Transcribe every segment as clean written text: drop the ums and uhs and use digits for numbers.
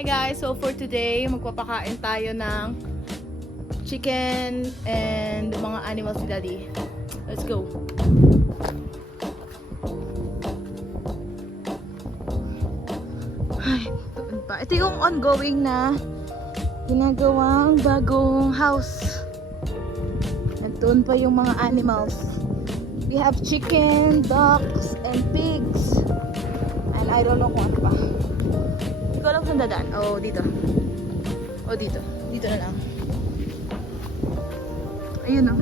Hey guys, so for today, magpapakain tayo ng chicken and mga animals ni Daddy. Let's go! Ay, doon pa. Ito yung ongoing na ginagawang bagong house. Nandun pa yung mga animals. We have chicken, ducks, and pigs. And I don't know kung ano pa. Hindi ko alam saan dadaan. Oh, dito. Oh, dito. Dito na lang. Ayun oh.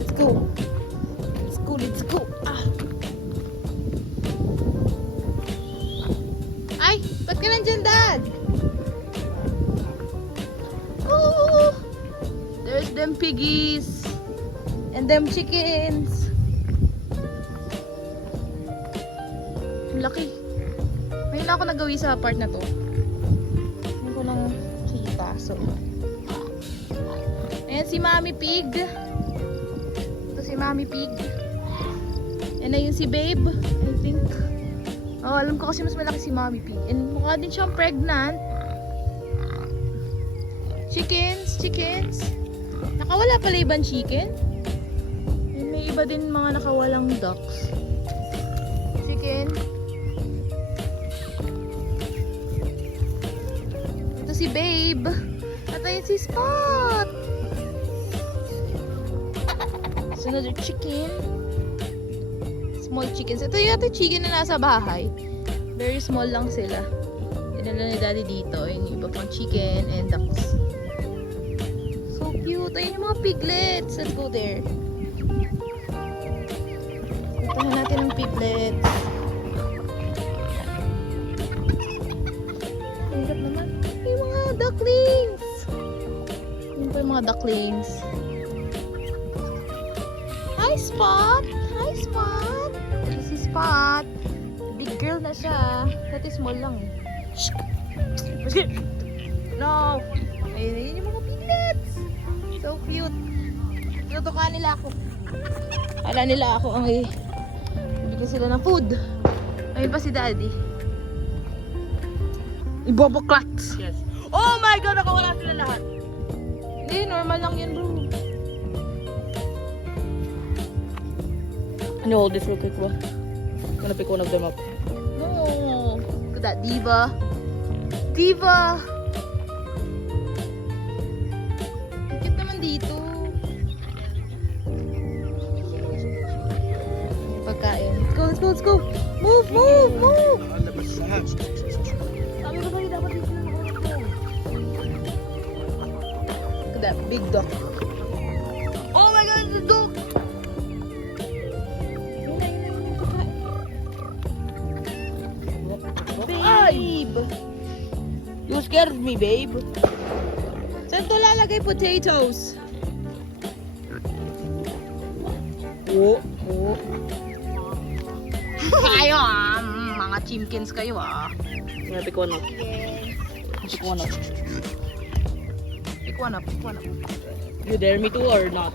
Let's go. Let's go, let's go. Ah. Ay! Ba't ka nandyan, Dad? Oh! There's them piggies. And them chickens. Ang laki. Ngayon lang ako nagawi sa part na to. Hindi ko lang kita. So, ayan si Mommy Pig. Ito si Mommy Pig. And ayun si Babe, I think. Oh, alam ko kasi mas malaki si Mommy Pig. And mukha din siyang pregnant. Chickens, chickens. Nakawala pala ibang chicken. And may iba din mga nakawalang ducks. Chicken. Ito si Babe. At ayun si Spot. It's another chicken. Small chickens. Ito yung chicken na nasa bahay. Very small lang sila. Dinala ni Daddy dito. Yung iba pang chicken and ducks. So cute. Ayun yung mga piglets. Let's go there. Puntahan natin ang piglets. Hirap naman. Yung mga ducklings. Yun pa yung mga ducklings. Hi, Spot! Hi, Spot! This is Spot. Big girl na siya. Dati small lang eh. No! Ayun yung mga piglets. So cute. Tinutukan nila ako. Kala nila ako ang bigyan sila ng food. Ayun pa si Daddy. Iboboklat. Yes. Oh my God! Nakawala sila lahat. Hindi, normal lang yun, bro. Can you hold this real quick, bro? I'm gonna pick one of them up. No. Look at that diva. Diva. Cute naman dito. Pagkain. Let's go, let's go, let's go. Move, move, move. Sabi ko sa'yo, dapat dito na nakulit mo. Look at that big duck. Oh my God, the duck. Babe! You scared me, babe. Saan to lalagay potatoes? Oh, oh. Kayo mga chimkins kayo I'm gonna pick one up. Pick one up. Pick one up, pick one up. You dare me to or not?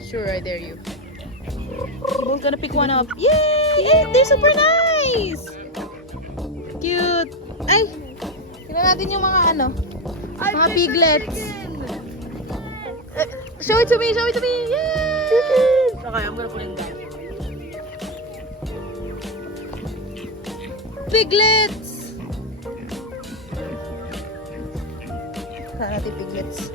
Sure, I dare you. We're both gonna pick one up. Yay! They're super nice! Cute! Ay! Tingnan natin yung mga ano. Mga piglets. Show it to me! Show it to me! Yay! Okay, I'm gonna put in that. Piglets! Saan natin piglets?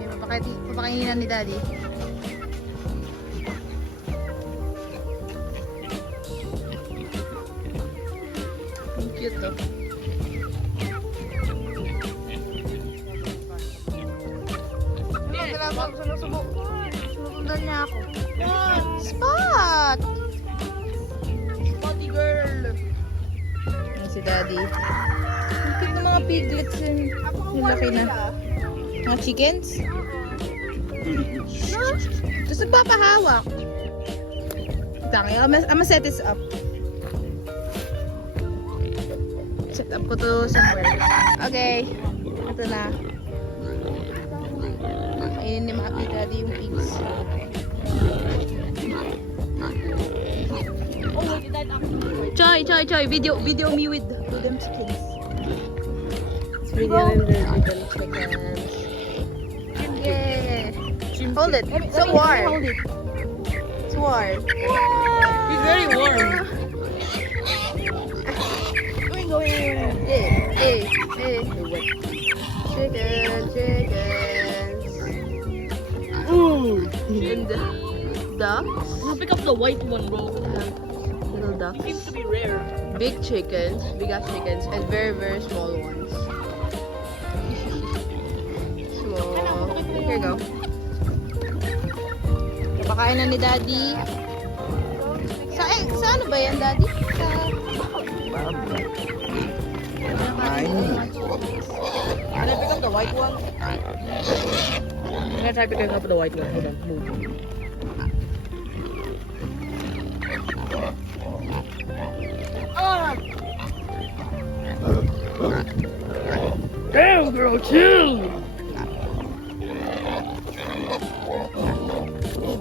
Yung papakainin ni Daddy. Ang cute to. Sinusundan niya ako. Spot! Spotty girl. Yan si Daddy. Ang cute ng mga piglets yun. Yung laki na. Mga chickens? Tapos nagpapahawak. Tangi, I'ma set this up. Set up ko to somewhere. Okay. Ito na. Kainin ni Maki Daddy yung pigs. Oh, wait, did that actually work? Chai! Choy, video me with them chickens. Video and then chickens. Yeah. Hold it. Let me warm. hold it. It's warm. It's very warm. Chickens. Ooh. And ducks. We'll pick up the white one, bro. Little ducks. Seems to be rare. Big chickens, big ass chickens, and very, very small ones. Small. Here you go. Napakain na ni Daddy. Sa ano ba yan, Daddy? Sa... Can I pick up the white one? I'm gonna try picking up the white one. Hold on, move. Damn, girl, chill!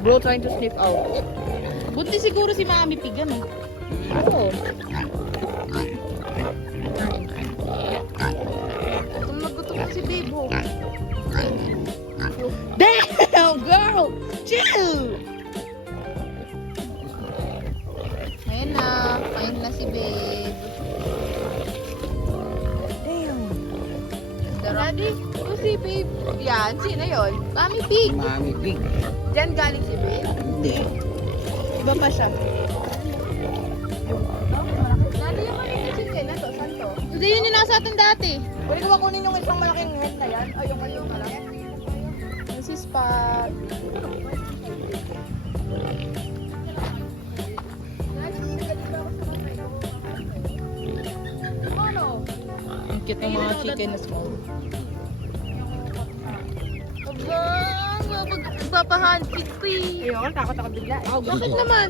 Bro trying to sniff out. Buti siguro si Mami Pig, ano? Oh. Gutom na si Babe, oh. Damn, girl! Chill! Ayun na, kain na si Babe. Damn. Daddy, si Babe. Yan, sino yun? Mami Pig. Mami Pig. Diyan galing si Babe. Hindi. Iba pa siya. Daddy, yung ano yung chicken na to? Saan to? Hindi, yun yung nasa atin dati. Pwede ko ba kunin yung isang malaking head na yan? Ay, yung malaki. This is Pat. Ang cute ng mga chicken na small. Magpapahandpit ko eh. Ayoko, takot ako bigla. Bakit naman?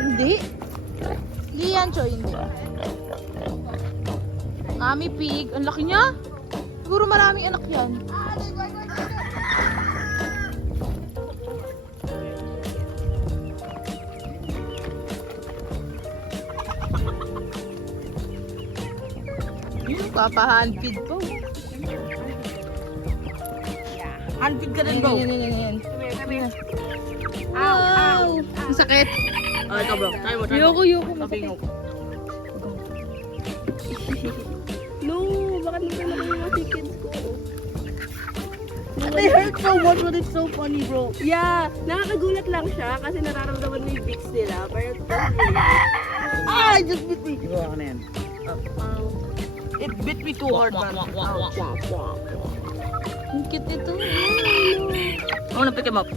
Hindi. Hindi yan, Choy. Hindi. Mami Pig. Ang laki niya. Siguro maraming anak yan. Papahandpid po. Handpid ka din, bro. Yan. Wow! Ang sakit. Oh, ikaw, bro. Try mo, try mo. Yoko. Sabi Masakit. ko. No, bakit nito na yung mga chickens ko? They hurt so much, but it's so funny, bro. Yeah, nakakagulat lang siya kasi nararamdaman mo yung beaks nila. Pero Ah, it just bit me. Ikaw ako na yan. It bit me too hard, man. Ang cute ito. I wanna pick him up.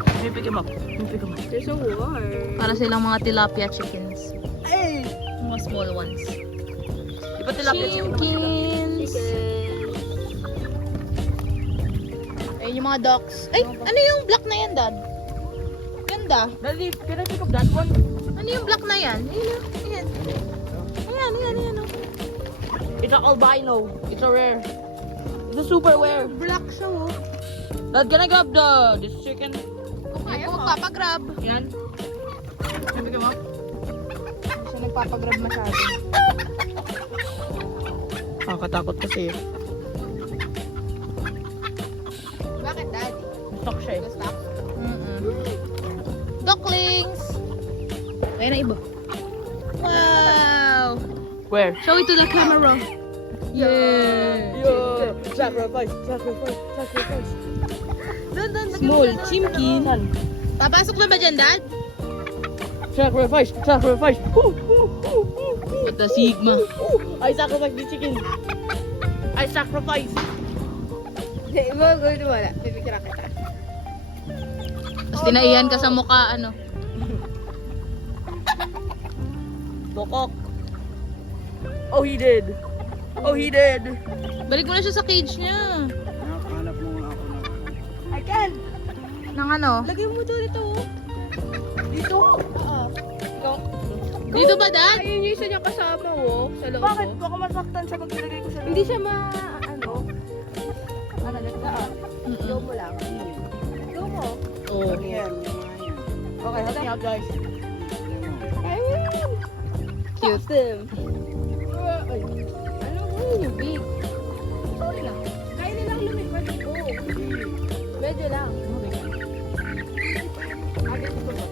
Let me pick him up. they're so warm. Para silang mga tilapia chickens. Hey! Mga small ones. Iba tilapia chicken. Chickens. Ayun yung mga ducks. Ay, ano yung black na yan, Dad? Ganda. Daddy, can I pick up that one? Ano yung black na yan? Ayan. Ayan. It's an albino. It's a rare. It's a super rare. Black siya, oh. Dad, can I grab this chicken? Ay, kung magpapagrab. Yan. Can I pick him up? Hindi siya nagpapagrab masyado. Nakakatakot kasi. Bakit, Dad? Stock siya eh. Stock? Ducklings! Ayun ang iba. Wow! Where? Show it to the camera. Yeah! Yeah. Sacrifice. Doon. Small chimkin. Papasok na ba dyan, Dad? Sacrifice. What the Sigma? I sacrifice the chicken. I sacrifice. Hindi, wala. Pipicture kita. Tapos tinaihan ka sa mukha, ano? Bokok. Oh, he did. Balik mo na siya sa cage niya. Nakahanap mo nga ako na. I can. Nang ano? Lagyan mo to dito. Dito. Ikaw. Dito ba, Dad? Ayun yung isa niya kasama, oh. Sa loob. Bakit? oh. Baka masaktan siya pag nilagay ko sa Hindi siya ano. Ano, Ah. Go mo lang. Go mo. Oh. Yan, yung mga yan. Okay, help me out, guys. Cute. Them. Ay. Ano mo yung big? Sorry lang. Kaya nilang lumipad dito. Medyo lang. Agad ito ba?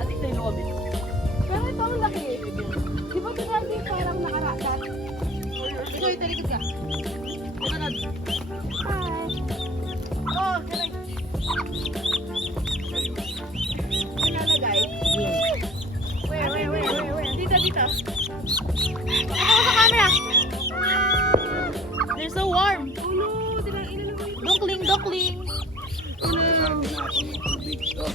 At least na yung bit. Pero ito ang laki. Di ba ito dati parang nakaratat? Ikaw, italikod ka. Ano? Hi. Oh, correct. Pinalagay. Where? Dito. Ako sa camera. They're so warm. Oh no, dilang ina naman yung Duckling. Sabi natin yung big stuff.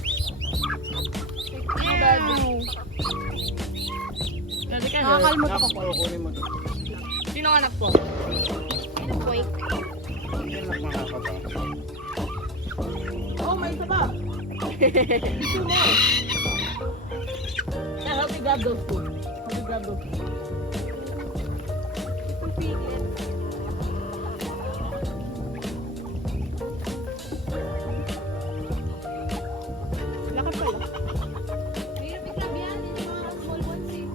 Gano'n ka, Nakakalmot ako. Kunin mo to. Sino ang anak ko? Yan lang makakaba. Oh, may isa pa. Yeah, help me grab those two. piglet. Laki pala. Mahirap i-grab yan. Yung mga small ones eh.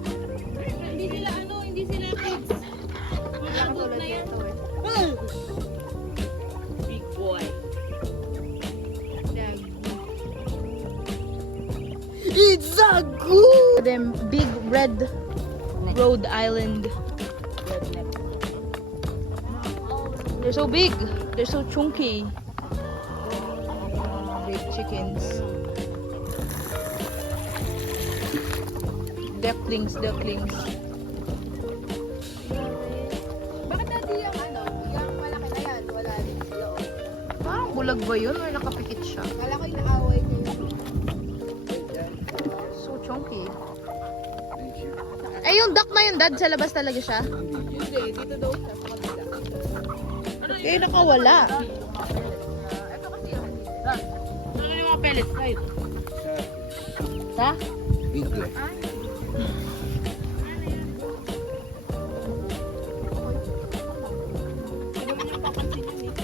Hindi sila kids. Mga adult na yan. Big boy. It's a good. Them big red Rhode Island. They're so big. They're so chunky. Big chickens. Ducklings. Bakit dati yung yung malaki na yan, wala din sila. Parang bulag ba yun or nakapikit siya? Kala ko inaaway kayo. So chunky. Eh, yung duck na yun, dad, sa labas talaga siya? Hindi, dito daw siya sa kabila. Eh, nakawala. Ito kasi yung Ano yung mga pellets, guys? Ha? Biglet. hindi naman yung papansin yun eh.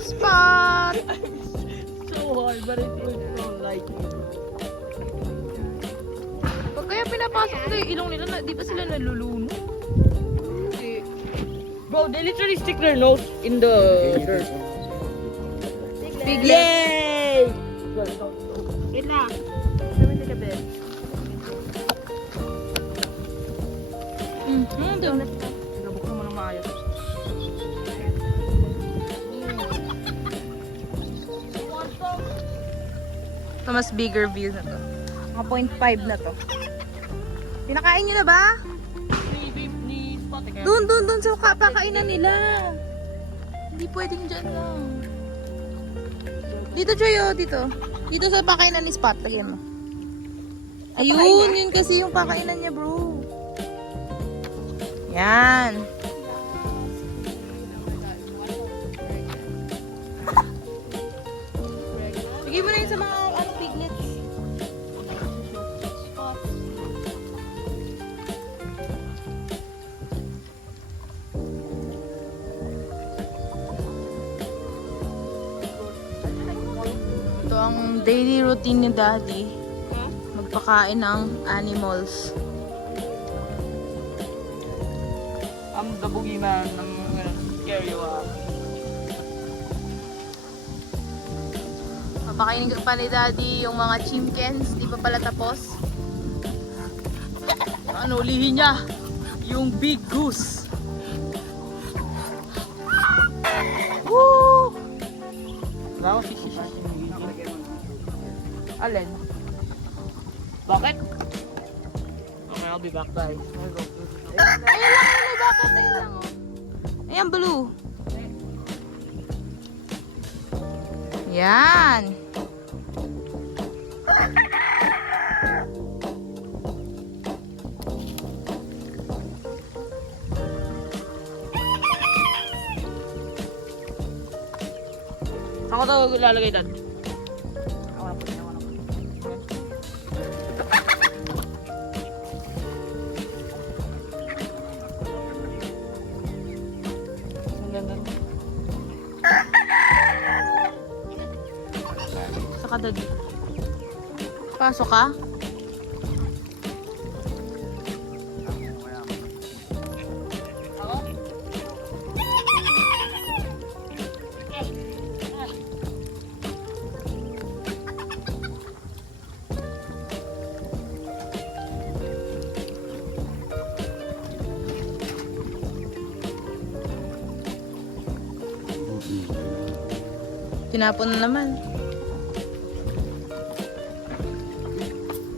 Spot! So hard, but it feels so light. Pag kaya pinapasok nila yung ilong nila, di ba sila naluluno? Hindi. Bro, they literally stick their nose in the dirt. Piglet. Yay! Wait na. Let me take a bit. Doon. Nabuksan mo ng maayos. Ito mas bigger view na to. Mga 0.5 na to. Pinakain nyo na ba? Ni spot eh. Doon sa kapakainan nila. Hindi pwedeng dyan lang. Dito, Choyo, dito. Dito sa pakainan ni Spot, lagyan mo. Ayun, yun kasi yung pakainan niya, bro. Yan. Bigay mo na yun sa mga piglets. Ito ang daily routine ni Daddy. Magpakain ng animals. I'm the boogeyman ng scare you up. Papakainin ko pa ni Daddy yung mga chimkens. Di pa pala tapos. Ano ulihin niya? Yung big goose. Woo! Now, alin? Bakit? Okay, I'll be back, guys. Ayun lang, bakit? Ayun lang, oh. Ayan, blue. Yan. Ako ito lalagay, Dad. Ang ganda. ka, Daddy. Pasok ka? Tinapon na naman.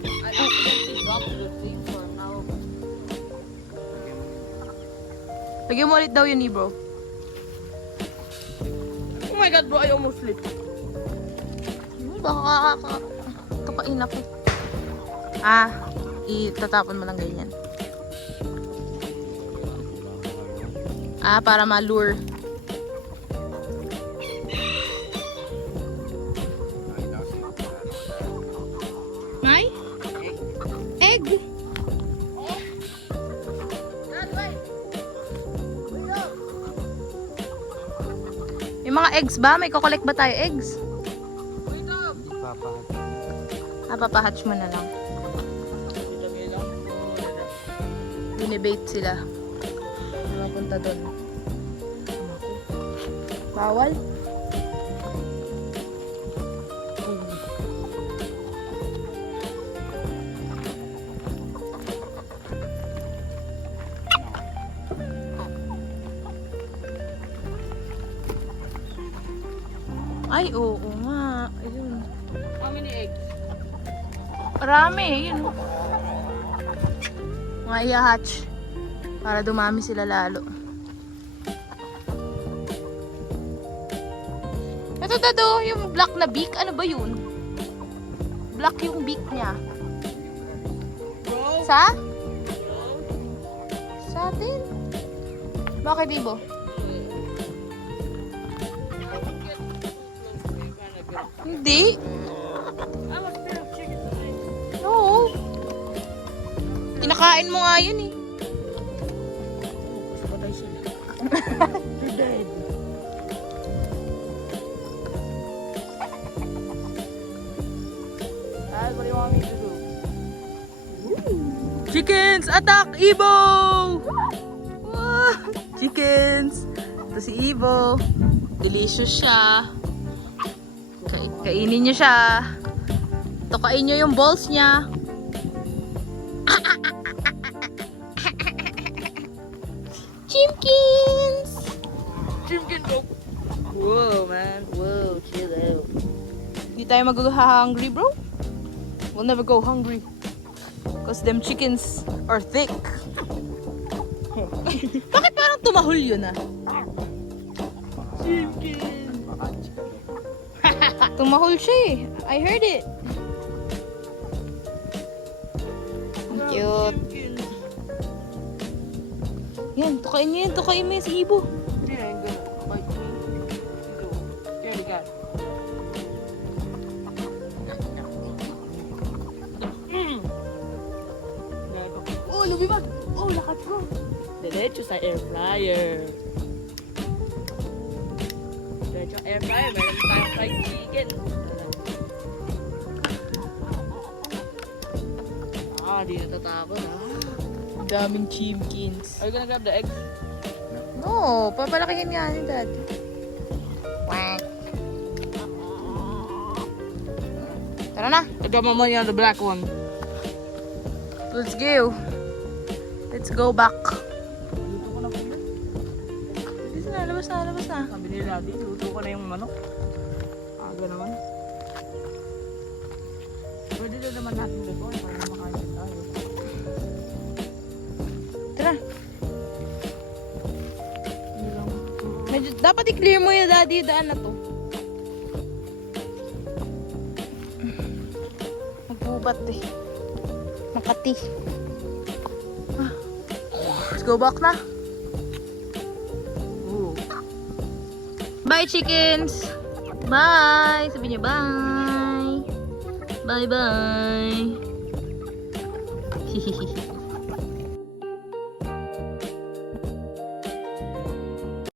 I accidentally dropped the thing for now. Lagyan mo ulit daw yun, bro. Oh my god, bro, I almost slipped. Baka kapain ako. Itatapon mo lang ganyan. Para ma-lure. May? Egg? May mga eggs ba? May kukolek ba tayo eggs? Papahatch mo na lang. Binibait sila. Napunta doon. Bawal? Ay, oo nga. Ayun. How many eggs? Marami, yun. Mga i-hatch. Para dumami sila lalo. Ito dado, yung black na beak. Ano ba yun? Black yung beak niya. Bro? Sa? Sa atin? Bakit, Ibo? Hindi. I'm a pair of chickens. Oo. Kinakain mo nga yun eh. Patay sila. They're dead. Dad, what do you want me to do? Chickens! Attack! Ibo! Wow! Chickens! Ito si Ibo. Delicious siya. Kainin niyo siya. Tukain niyo yung balls niya. Chimkins! Chimkin, bro. Whoa, man. Whoa, chill out. Hindi tayo mag-hungry, bro. We'll never go hungry. Because them chickens are thick. Bakit parang tumahol yun ah? Chimkin. Tumahol siya eh. I heard it. Ang cute. Chimkin. Yan, tukain niyo yan. Tukain mo yan si Ibo. They ain't gonna bite me. Go. There we go. Oh, lumibag! Oh, lakat ko! Diretso sa air fryer. Diretso sa air fryer. Meron tayong fried chicken. Di natatakot Daming chimkins. Are you gonna grab the eggs? No, papalakihin nga ni Dad. Quack. Tara na. I got my money on the black one. Let's go. Let's go back. Luto ko na po yun. Labas na. Sabi ni Daddy, luto ko na yung manok. Aga naman. Pwede na naman natin luto para makain tayo. Tara. Medyo, dapat i-clear mo yung Daddy yung daan na to. Magbubat eh. Makati. Let's go back na. Ooh. Bye, chickens! Bye! Sabi niyo bye! Bye-bye! Hihihi.